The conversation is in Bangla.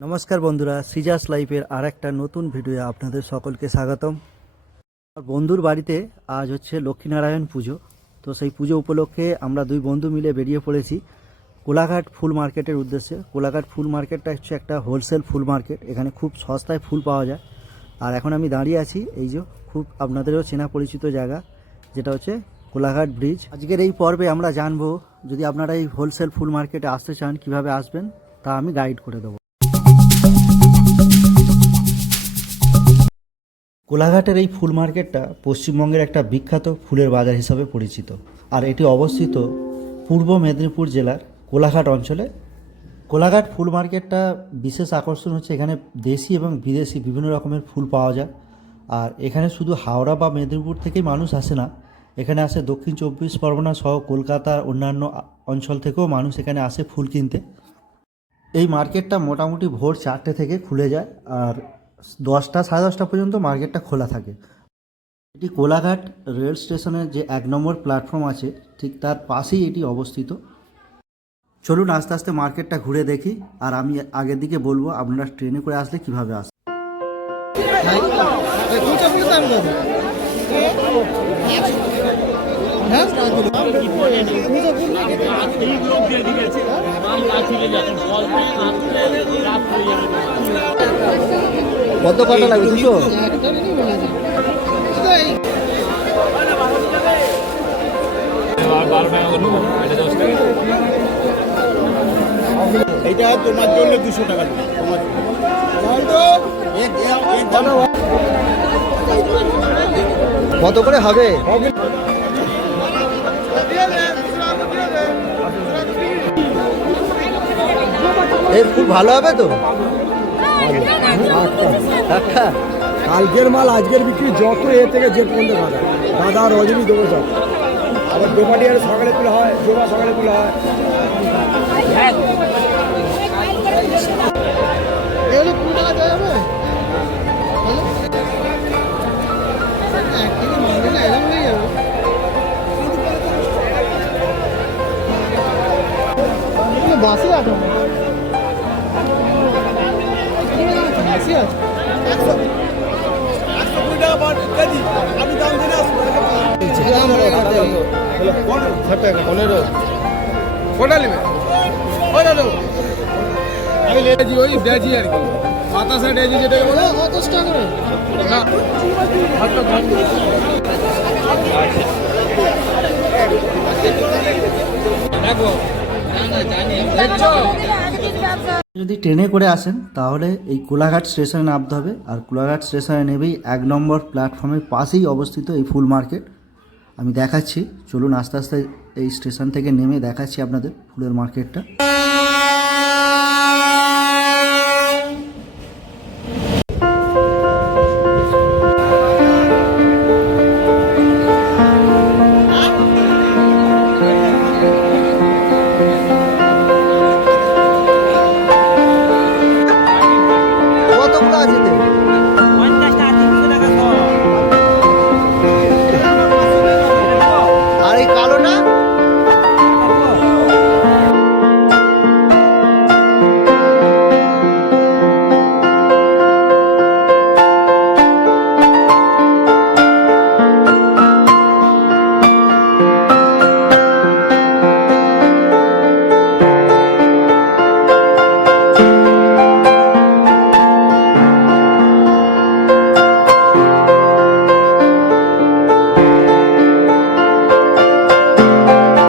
নমস্কার বন্ধুরা সিজাস লাইফের আর একটা নতুন ভিডিও আপনাদের সকলকে স্বাগতম। আর বন্ধুর বাড়িতে আজ হচ্ছে লক্ষ্মীনারায়ণ পুজো। তো সেই পুজো উপলক্ষে আমরা দুই বন্ধু মিলে বেরিয়ে পড়েছি কোলাঘাট ফুল মার্কেটের উদ্দেশ্যে। কোলাঘাট ফুল মার্কেটটা হচ্ছে একটা হোলসেল ফুল মার্কেট। এখানে খুব সস্তায় ফুল পাওয়া যায়। আর এখন আমি দাঁড়িয়ে আছি, এই যে খুব আপনাদেরও চেনা পরিচিত জায়গা, যেটা হচ্ছে কোলাঘাট ব্রিজ আজকের এই পর্বে আমরা জানব, যদি আপনারা এই হোলসেল ফুল মার্কেটে আসতে চান, কীভাবে আসবেন, তা আমি গাইড করে দেবো। কোলাঘাটের এই ফুল মার্কেটটা পশ্চিমবঙ্গের একটা বিখ্যাত ফুলের বাজার হিসাবে পরিচিত। আর এটি অবস্থিত পূর্ব মেদিনীপুর জেলার কোলাঘাট অঞ্চলে। কোলাঘাট ফুল মার্কেটটা বিশেষ আকর্ষণ হচ্ছে এখানে দেশি এবং বিদেশি বিভিন্ন রকমের ফুল পাওয়া যায়। আর এখানে শুধু হাওড়া বা মেদিনীপুর থেকেই মানুষ আসে না, এখানে আসে দক্ষিণ চব্বিশ পরগনা সহ কলকাতার অন্যান্য অঞ্চল থেকেও মানুষ এখানে আসে ফুল কিনতে। এই মার্কেটটা মোটামুটি ভোর চারটে থেকে খুলে যায়। আর দশটা, সাড়ে দশটা পর্যন্ত মার্কেটটা খোলা থাকে। এটি কোলাঘাট রেল স্টেশনের যে এক নম্বর প্ল্যাটফর্ম আছে, ঠিক তার পাশেই এটি অবস্থিত। চলুন আস্তে আস্তে মার্কেটটা ঘুরে দেখি, আর আমি আগের দিকে বলব, আপনারা ট্রেনে করে আসলে কীভাবে আসবেন কত কত লাগবে দুটো এটা তোমার জন্য দুশো টাকা তোমার কত করে হবে? এই ফুল ভালো হবে তো? টাটকা কালকের মাল আজকের বিক্রি যত এ থেকে যে পর্যন্ত দাদা দাদা রজনী দেবো সব। আবার দোপাটি আর সকালে তুলে হয় জোবা সকালে তুলে হয়। বাসি আছে পনেরো আমি লেগেছি ওই ডেজি আর কি বাতাসা ডেজি যেটা বলে কত টাকা করে না দেখো দেখছ যদি ট্রেনে করে আসেন, তাহলে এই কোলাঘাট স্টেশনে নামতে হবে। আর কোলাঘাট স্টেশনে নেবেই এক নম্বর প্ল্যাটফর্মের পাশেই অবস্থিত এই ফুল মার্কেট। আমি দেখাচ্ছি। চলুন আস্তে আস্তে এই স্টেশন থেকে নেমে দেখাচ্ছি আপনাদের ফুলের মার্কেটটা। কতগুলো আছে আর এই কালো না?